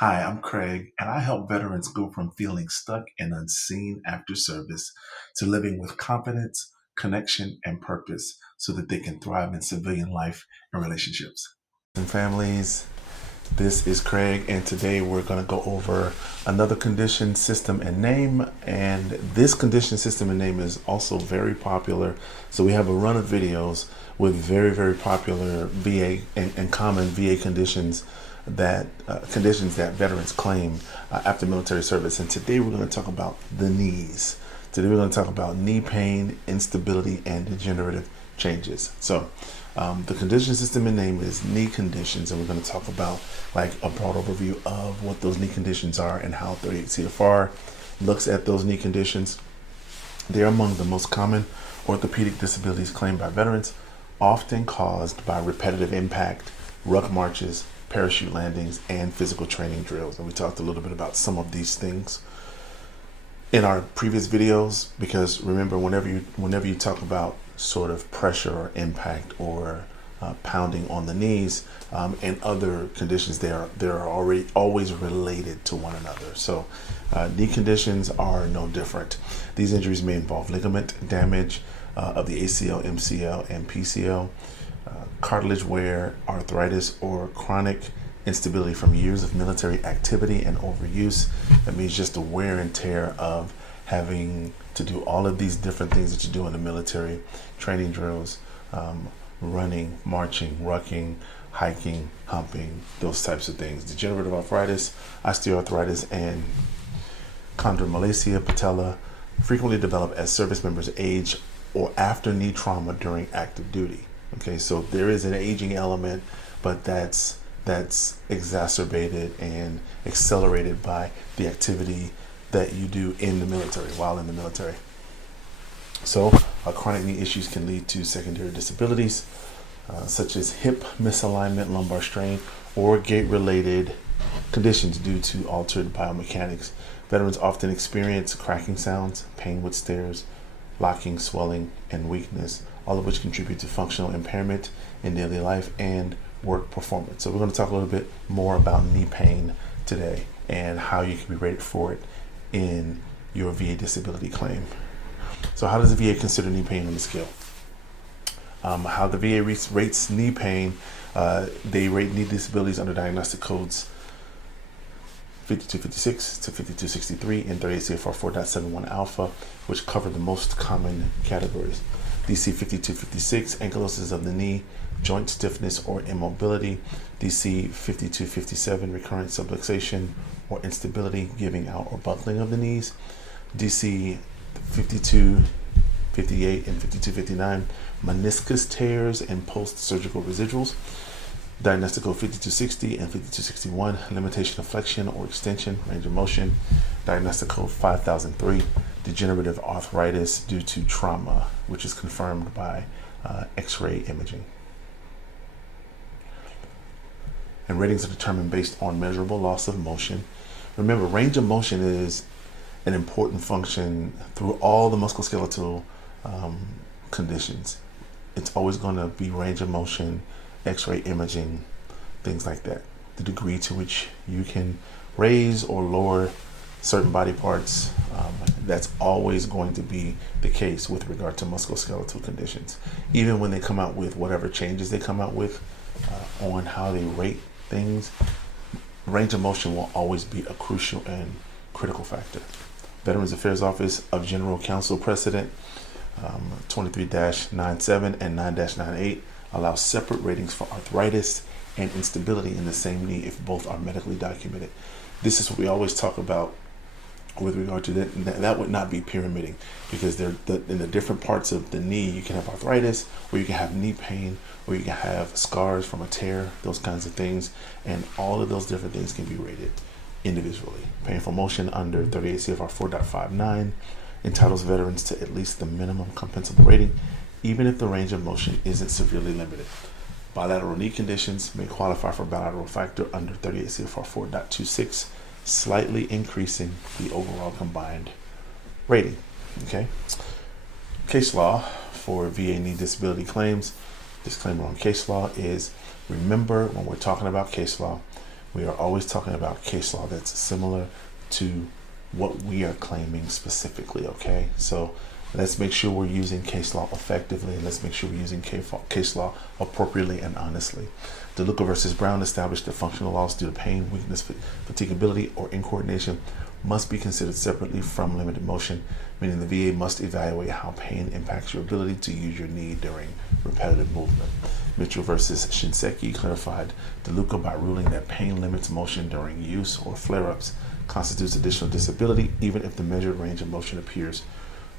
Hi, I'm Craig, and I help veterans go from feeling stuck and unseen after service to living with confidence, connection, and purpose so that they can thrive in civilian life and relationships. And families, this is Craig, and today we're going to go over another condition, system, and name. And this condition, system, and name is also very popular. So we have a run of videos with very, very popular VA and common VA conditions that veterans claim after military service. And today we're going to talk about the knees. Today we're going to talk about knee pain, instability, and degenerative changes. So the condition, system, and name is knee conditions, and we're going to talk about like a broad overview of what those knee conditions are and how 38 CFR looks at those knee conditions. They're among the most common orthopedic disabilities claimed by veterans, often caused by repetitive impact, ruck marches, parachute landings, and physical training drills. And we talked a little bit about some of these things in our previous videos, because remember, whenever you talk about sort of pressure or impact or pounding on the knees and other conditions, they're already always related to one another. So knee conditions are no different. These injuries may involve ligament damage of the ACL, MCL, and PCL, cartilage wear, arthritis, or chronic instability from years of military activity and overuse. That means just the wear and tear of having to do all of these different things that you do in the military, training drills, running, marching, rucking, hiking, humping, those types of things. Degenerative arthritis, osteoarthritis, and Chondromalacia patella frequently develop as service members age or after knee trauma during active duty. Okay, so there is an aging element, but that's exacerbated and accelerated by the activity that you do in the military, while in the military. So chronic knee issues can lead to secondary disabilities, such as hip misalignment, lumbar strain, or gait-related conditions due to altered biomechanics. Veterans often experience cracking sounds, pain with stairs, locking, swelling, and weakness, all of which contribute to functional impairment in daily life and work performance. So we're going to talk a little bit more about knee pain today and how you can be rated for it in your VA disability claim. So how does the VA consider knee pain on the scale? How the VA rates knee pain, they rate knee disabilities under Diagnostic Codes 5256 to 5263 and 38 CFR 4.71 alpha, which cover the most common categories. DC 5256, ankylosis of the knee, joint stiffness or immobility. DC 5257, recurrent subluxation or instability, giving out or buckling of the knees. DC 5258 and 5259, meniscus tears and post-surgical residuals. Diagnostic Code 5260 and 5261, limitation of flexion or extension, range of motion. Diagnostic Code 5003, degenerative arthritis due to trauma, which is confirmed by X-ray imaging. And ratings are determined based on measurable loss of motion. Remember, range of motion is an important function through all the musculoskeletal conditions. It's always going to be range of motion, X-ray imaging, things like that. The degree to which you can raise or lower certain body parts, that's always going to be the case with regard to musculoskeletal conditions. Even when they come out with whatever changes they come out with on how they rate things, range of motion will always be a crucial and critical factor. Veterans Affairs Office of General Counsel precedent 23-97 and 9-98 allow separate ratings for arthritis and instability in the same knee if both are medically documented. This is what we always talk about with regard to that. That would not be pyramiding, because in the different parts of the knee, you can have arthritis, or you can have knee pain, or you can have scars from a tear, those kinds of things, and all of those different things can be rated individually. Painful motion under 38 CFR 4.59 entitles veterans to at least the minimum compensable rating, even if the range of motion isn't severely limited. Bilateral knee conditions may qualify for bilateral factor under 38 CFR 4.26, slightly increasing the overall combined rating. Okay. Case law for VA knee disability claims. Disclaimer on case law is, remember, when we're talking about case law, We are always talking about case law that's similar to what we are claiming specifically, okay? So let's make sure we're using case law effectively, and let's make sure we're using case law appropriately and honestly. DeLuca versus Brown established that functional loss due to pain, weakness, fatigability, or incoordination must be considered separately from limited motion, meaning the VA must evaluate how pain impacts your ability to use your knee during repetitive movement. Mitchell versus Shinseki clarified DeLuca by ruling that pain limits motion during use or flare-ups constitutes additional disability, even if the measured range of motion appears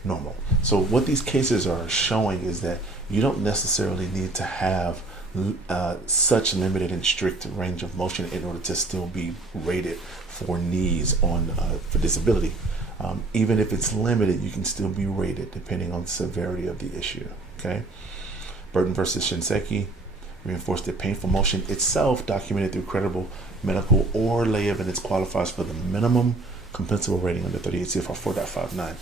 normal. So what these cases are showing is that you don't necessarily need to have such limited and strict range of motion in order to still be rated for knees for disability. Even if it's limited, you can still be rated depending on the severity of the issue. Okay. Burton versus Shinseki reinforced that painful motion itself, documented through credible medical or lay evidence, qualifies for the minimum compensable rating under 38 CFR 4.59.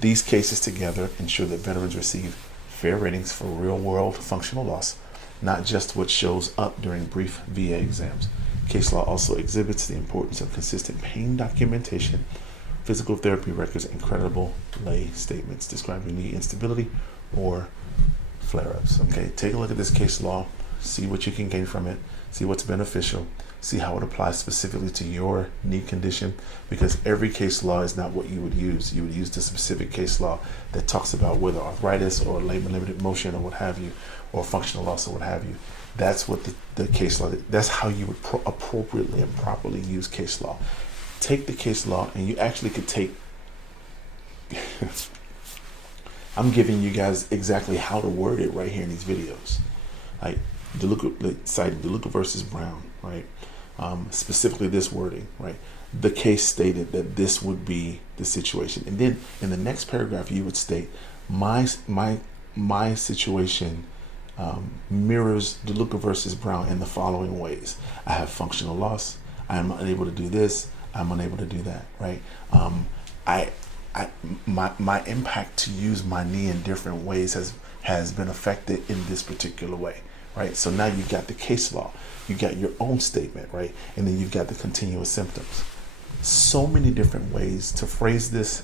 These cases together ensure that veterans receive fair ratings for real-world functional loss, not just what shows up during brief VA exams. Case law also exhibits the importance of consistent pain documentation, physical therapy records, and credible lay statements describing knee instability or flare-ups. Okay, take a look at this case law, see what you can gain from it, see what's beneficial, see how it applies specifically to your knee condition, because every case law is not what you would use. You would use the specific case law that talks about whether arthritis or limited motion or what have you, or functional loss or what have you. That's what the case law, that's how you would appropriately and properly use case law. Take the case law, and you actually could take I'm giving you guys exactly how to word it right here in these videos. Like cited DeLuca versus Brown, right? Specifically this wording, right? The case stated that this would be the situation, and then in the next paragraph you would state my situation mirrors DeLuca versus Brown in the following ways. I have functional loss. I am unable to do this. I'm unable to do that, right? My impact to use my knee in different ways has been affected in this particular way, right? So now you've got the case law, you got your own statement, right? And then you've got the continuous symptoms. So many different ways to phrase this,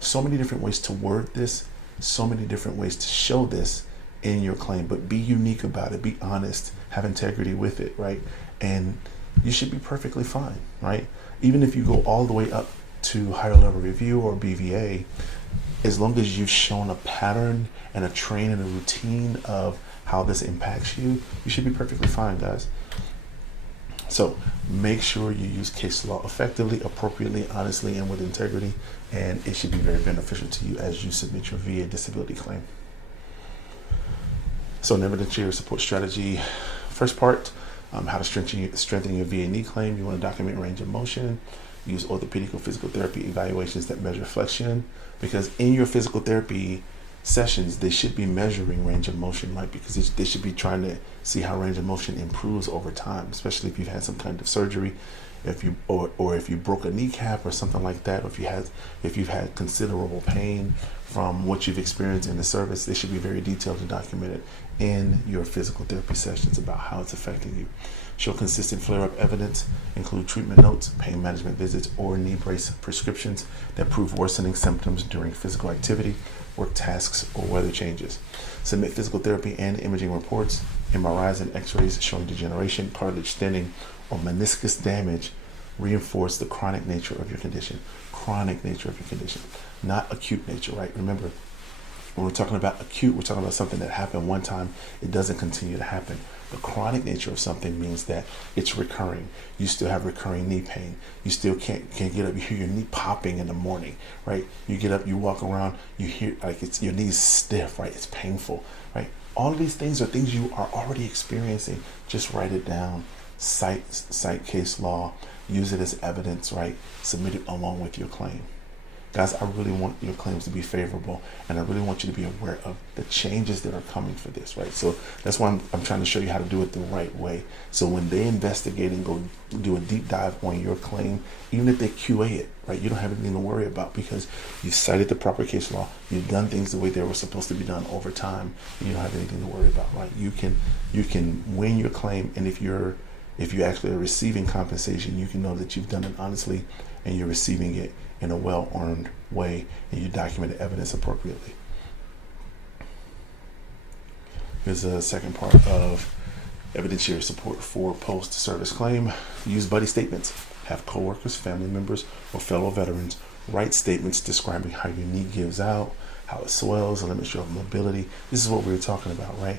so many different ways to word this, so many different ways to show this in your claim, but be unique about it, be honest, have integrity with it, right? And you should be perfectly fine, right? Even if you go all the way up to higher level review or BVA, as long as you've shown a pattern and a train and a routine of how this impacts you, you should be perfectly fine, guys. So make sure you use case law effectively, appropriately, honestly, and with integrity, and it should be very beneficial to you as you submit your VA disability claim. So an evidentiary support strategy. First part, how to strengthen your VA knee claim. You want to document range of motion. Use orthopedic or physical therapy evaluations that measure flexion, because in your physical therapy sessions, they should be measuring range of motion, right? Because they should be trying to see how range of motion improves over time, especially if you've had some kind of surgery, if you broke a kneecap or something like that, or if you've had considerable pain from what you've experienced in the service. They should be very detailed and documented in your physical therapy sessions about how it's affecting you. Show consistent flare-up evidence, include treatment notes, pain management visits, or knee brace prescriptions that prove worsening symptoms during physical activity, work tasks, or weather changes. Submit physical therapy and imaging reports, MRIs and x-rays showing degeneration, cartilage thinning, or meniscus damage. Reinforce the chronic nature of your condition. Chronic nature of your condition, not acute nature, right? Remember, when we're talking about acute, we're talking about something that happened one time, it doesn't continue to happen. The chronic nature of something means that it's recurring. You still have recurring knee pain. You still can't get up. You hear your knee popping in the morning, right? You get up, you walk around, you hear like your knee's stiff, right? It's painful, right? All of these things are things you are already experiencing. Just write it down, cite case law, use it as evidence, right? Submit it along with your claim. Guys, I really want your claims to be favorable, and I really want you to be aware of the changes that are coming for this, right? So that's why I'm trying to show you how to do it the right way. So when they investigate and go do a deep dive on your claim, even if they QA it, right, you don't have anything to worry about because you cited the proper case law, you've done things the way they were supposed to be done over time, and you don't have anything to worry about, right? You can win your claim, and if you're If you actually are receiving compensation, you can know that you've done it honestly and you're receiving it in a well-earned way, and you document the evidence appropriately. Here's the second part of evidentiary support for post-service claim. Use buddy statements. Have coworkers, family members, or fellow veterans write statements describing how your knee gives out, how it swells, and limits your mobility. This is what we were talking about, right?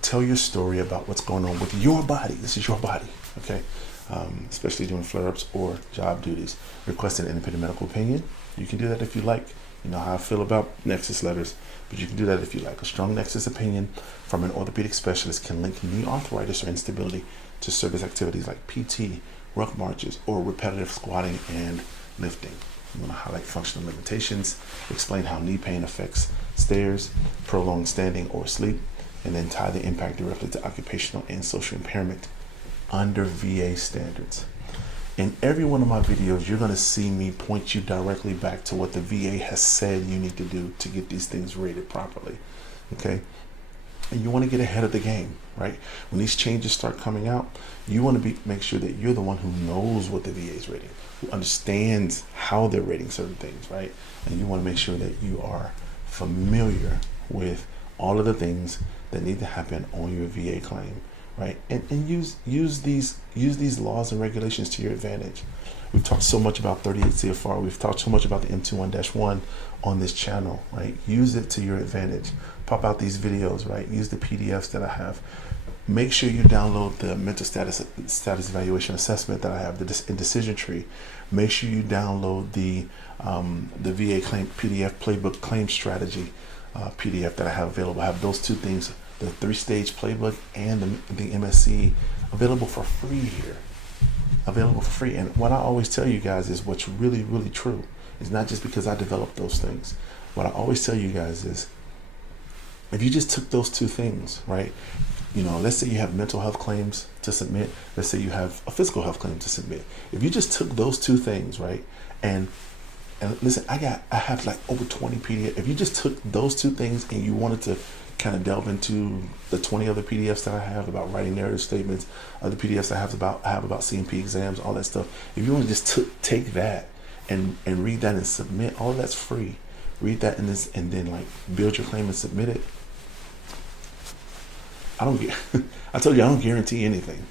Tell your story about what's going on with your body. This is your body, okay? Especially during flare-ups or job duties. Request an independent medical opinion. You can do that if you like. You know how I feel about Nexus letters, but you can do that if you like. A strong Nexus opinion from an orthopedic specialist can link knee arthritis or instability to service activities like PT, ruck marches, or repetitive squatting and lifting. You want to highlight functional limitations, explain how knee pain affects stairs, prolonged standing, or sleep, and then tie the impact directly to occupational and social impairment under VA standards. In every one of my videos, you're going to see me point you directly back to what the VA has said you need to do to get these things rated properly, okay? And you want to get ahead of the game, right? When these changes start coming out, you want to make sure that you're the one who knows what the VA is rating, who understands how they're rating certain things, right? And you want to make sure that you are familiar with all of the things that need to happen on your VA claim, right? And use these laws and regulations to your advantage. We've talked so much about 38 CFR. We've talked so much about the M21-1 on this channel, right? Use it to your advantage. Pop out these videos, right? Use the PDFs that I have. Make sure you download the mental status evaluation assessment that I have, the decision tree. Make sure you download the VA claim PDF playbook claim strategy PDF that I have available. I have those two things, the 3-stage playbook and the MSC, available for free here. Available for free. And what I always tell you guys is what's really, really true. It's not just because I developed those things. What I always tell you guys is, if you just took those two things, right? You know, let's say you have mental health claims to submit. Let's say you have a physical health claim to submit. If you just took those two things, right? And listen, I have like over 20 PDF. If you just took those two things and you wanted to kind of delve into the 20 other PDFs that I have about writing narrative statements, other PDFs I have about CMP exams, all that stuff. If you want to just take that and read that and submit, all that's free. Read that and then like build your claim and submit it. I told you I don't guarantee anything.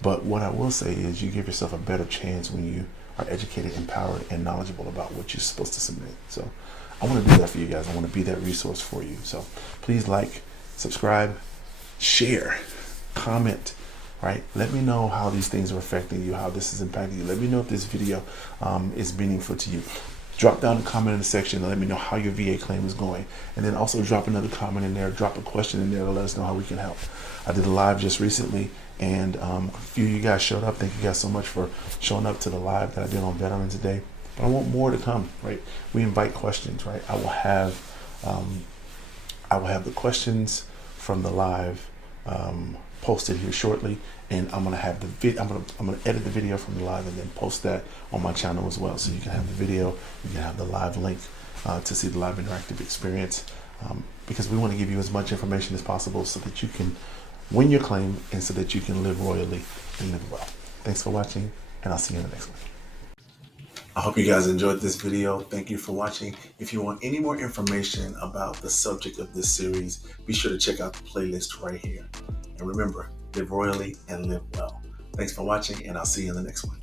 But what I will say is you give yourself a better chance when you are educated, empowered, and knowledgeable about what you're supposed to submit. So I want to do that for you guys. I want to be that resource for you. So please like, subscribe, share, comment, right? Let me know how these things are affecting you, how this is impacting you. Let me know if this video is meaningful to you. Drop down a comment in the section and let me know how your VA claim is going. And then also drop another comment in there, drop a question in there to let us know how we can help. I did a live just recently, and a few of you guys showed up. Thank you guys so much for showing up to the live that I did on Veterans Day. But I want more to come, right? We invite questions, right? I will have the questions from the live posted here shortly, and I'm gonna have I'm gonna edit the video from the live and then post that on my channel as well, so you can have the video, you can have the live link to see the live interactive experience, because we want to give you as much information as possible so that you can win your claim and so that you can live royally and live well. Thanks for watching, and I'll see you in the next one. I hope you guys enjoyed this video. Thank you for watching. If you want any more information about the subject of this series, be sure to check out the playlist right here. And remember, live royally and live well. Thanks for watching, and I'll see you in the next one.